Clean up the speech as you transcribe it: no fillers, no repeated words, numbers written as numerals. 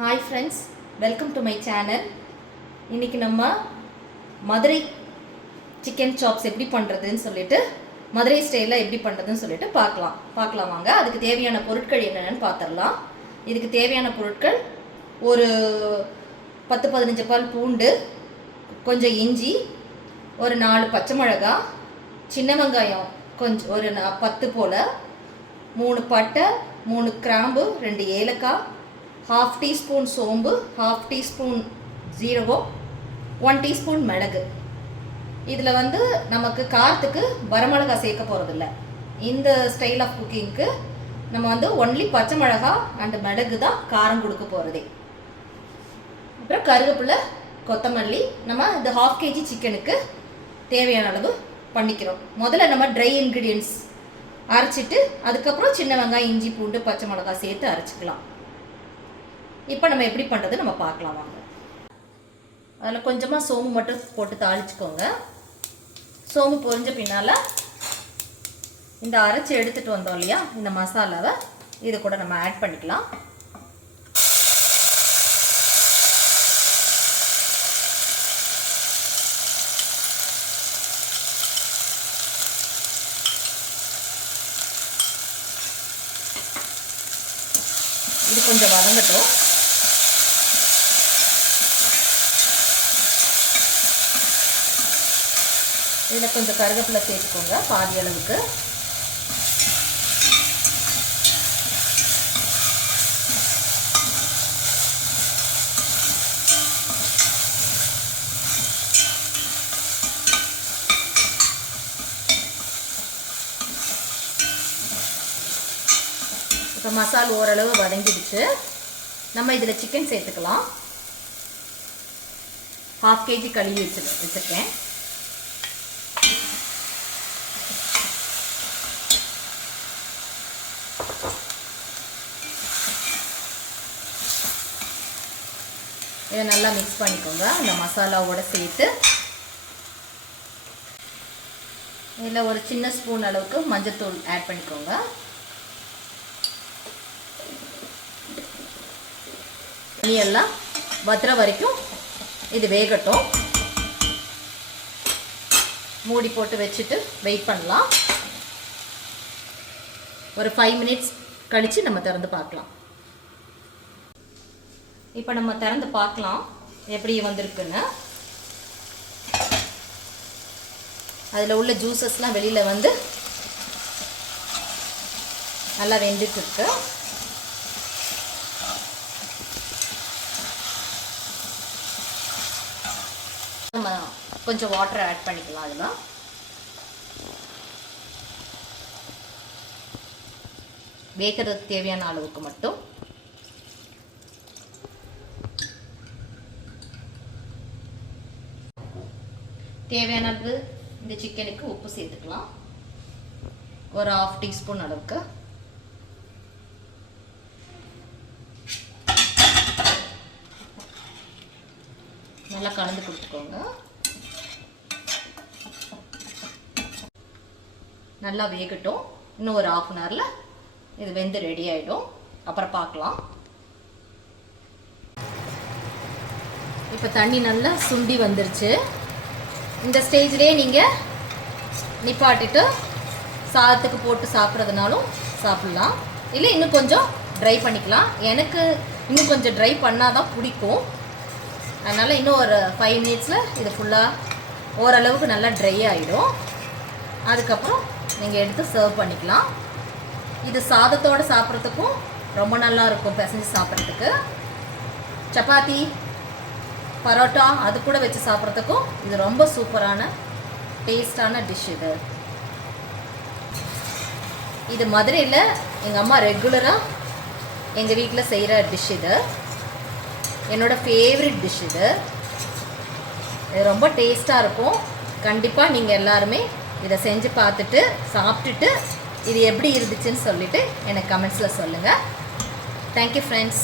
Hi friends, welcome to my channel. இன்றைக்கி நம்ம Madurai chicken chops எப்படி பண்ணுறதுன்னு சொல்லிட்டு மதுரை ஸ்டைலில் எப்படி பண்ணுறதுன்னு சொல்லிட்டு பார்க்கலாம் வாங்க. அதுக்கு தேவையான பொருட்கள் என்னென்னு பார்த்துடலாம். இதுக்கு தேவையான பொருட்கள் ஒரு 10-15 பல் பூண்டு, கொஞ்சம் இஞ்சி, ஒரு 4 பச்சை மிளகா, சின்ன வெங்காயம் கொஞ்சம் ஒரு 10 போல், 3 பட்டை, 3 கிராம்பு, 2 ஏலக்காய், 1/2 டீஸ்பூன் சோம்பு, 1/2 டீஸ்பூன் ஜீரகம், 1 டீஸ்பூன் மிளகு. இதில் நமக்கு காரத்துக்கு வரமிளகா சேர்க்க போகிறதில்ல. இந்த ஸ்டைல் ஆஃப் குக்கிங்க்கு நம்ம ஒன்லி பச்சை மிளகா அண்ட் மிளகு தான் காரம் கொடுக்க போகிறதே. அப்புறம் கருவேப்பிலை, கொத்தமல்லி. நம்ம இந்த 1/2 kg சிக்கனுக்கு தேவையான அளவு பண்ணிக்கிறோம். முதல்ல நம்ம ட்ரை இன்க்ரீடியன்ட்ஸ் அரைச்சிட்டு அதுக்கப்புறம் சின்ன வெங்காயம், இஞ்சி, பூண்டு, பச்சை மிளகா சேர்த்து அரைச்சிக்கலாம். இப்போ நம்ம எப்படி பண்ணுறது நம்ம பார்க்கலாம் வாங்க. அதில் கொஞ்சமாக சோம்பு மட்டும் போட்டு தாளிச்சுக்கோங்க. சோம்பு பொரிஞ்ச பின்னால் இந்த அரைச்சி எடுத்துகிட்டு வந்தோம் இல்லையா, இந்த மசாலாவை இது கூட நம்ம ஆட் பண்ணிக்கலாம். இது கொஞ்சம் வதங்கட்டும். இதில் கொஞ்சம் கருவேப்பிலை சேர்த்துக்கோங்க, பாதி அளவுக்கு. இப்போ மசாலா ஓரளவு வதங்கிடுச்சு. நம்ம இதில் சிக்கன் சேர்த்துக்கலாம். 1/2 kg கழுவி வச்சுருக்கேன். இதை நல்லா மிக்ஸ் பண்ணிக்கோங்க இந்த மசாலாவோட சேர்த்து. இதில் ஒரு சின்ன ஸ்பூன் அளவுக்கு மஞ்சள்தூள் ஆட் பண்ணிக்கோங்க. எல்லாம் வத்துற வரைக்கும் இது வேகட்டும். மூடி போட்டு வச்சுட்டு வெயிட் பண்ணலாம். ஒரு 5 மினிட்ஸ் கழித்து நம்ம திறந்து பார்க்கலாம். இப்போ நம்ம திறந்து பார்க்கலாம் எப்படி வந்திருக்குன்னு. அதில் உள்ள ஜூஸஸ்லாம் வெளியில் நல்லா வெந்துட்டுருக்கு. நம்ம கொஞ்சம் வாட்டர் ஆட் பண்ணிக்கலாம். அதில் வேகிறதுக்கு தேவையான அளவுக்கு மட்டும். தேவையான அளவு இந்த சிக்கனுக்கு உப்பு சேர்த்துக்கலாம். ஒரு 1/2 டீஸ்பூன் அளவுக்கு. நல்லா கலந்து கொடுத்துக்கோங்க. நல்லா வேகட்டும். இன்னும் ஒரு 1/2 அன் ஹவரில் இது வெந்து ரெடி ஆகிடும். அப்புறம் பார்க்கலாம். இப்போ தண்ணி நல்லா சுண்டி வந்துருச்சு. இந்த ஸ்டேஜ்லேயே நீங்கள் நிப்பாட்டிட்டு சாதத்துக்கு போட்டு சாப்பிட்றதுனாலும் சாப்பிட்லாம். இல்லை இன்னும் கொஞ்சம் ட்ரை பண்ணிக்கலாம். எனக்கு இன்னும் கொஞ்சம் ட்ரை பண்ணால் தான் பிடிக்கும். அதனால் இன்னும் ஒரு 5 மினிட்ஸில் இது ஃபுல்லாக ஓரளவுக்கு நல்லா ட்ரை ஆகிடும். அதுக்கப்புறம் நீங்கள் எடுத்து சர்வ் பண்ணிக்கலாம். இது சாதத்தோடு சாப்பிட்றதுக்கும் ரொம்ப நல்லா இருக்கும். பிசைஞ்சு சாப்பிட்றதுக்கு சப்பாத்தி, பரோட்டா அது கூட வச்சு சாப்பிட்றதுக்கும் இது ரொம்ப சூப்பரான டேஸ்டான டிஷ். இது மதுரையில் எங்கள் அம்மா ரெகுலராக எங்கள் வீட்டில் செய்கிற டிஷ். இது என்னோடய ஃபேவரட் டிஷ். இது ரொம்ப டேஸ்ட்டாக இருக்கும். கண்டிப்பாக நீங்கள் எல்லாருமே இதை செஞ்சு பார்த்துட்டு சாப்பிட்டுட்டு இது எப்படி இருந்துச்சுன்னு சொல்லிவிட்டு எனக்கு கமெண்ட்ஸில் சொல்லுங்கள். Thank you friends.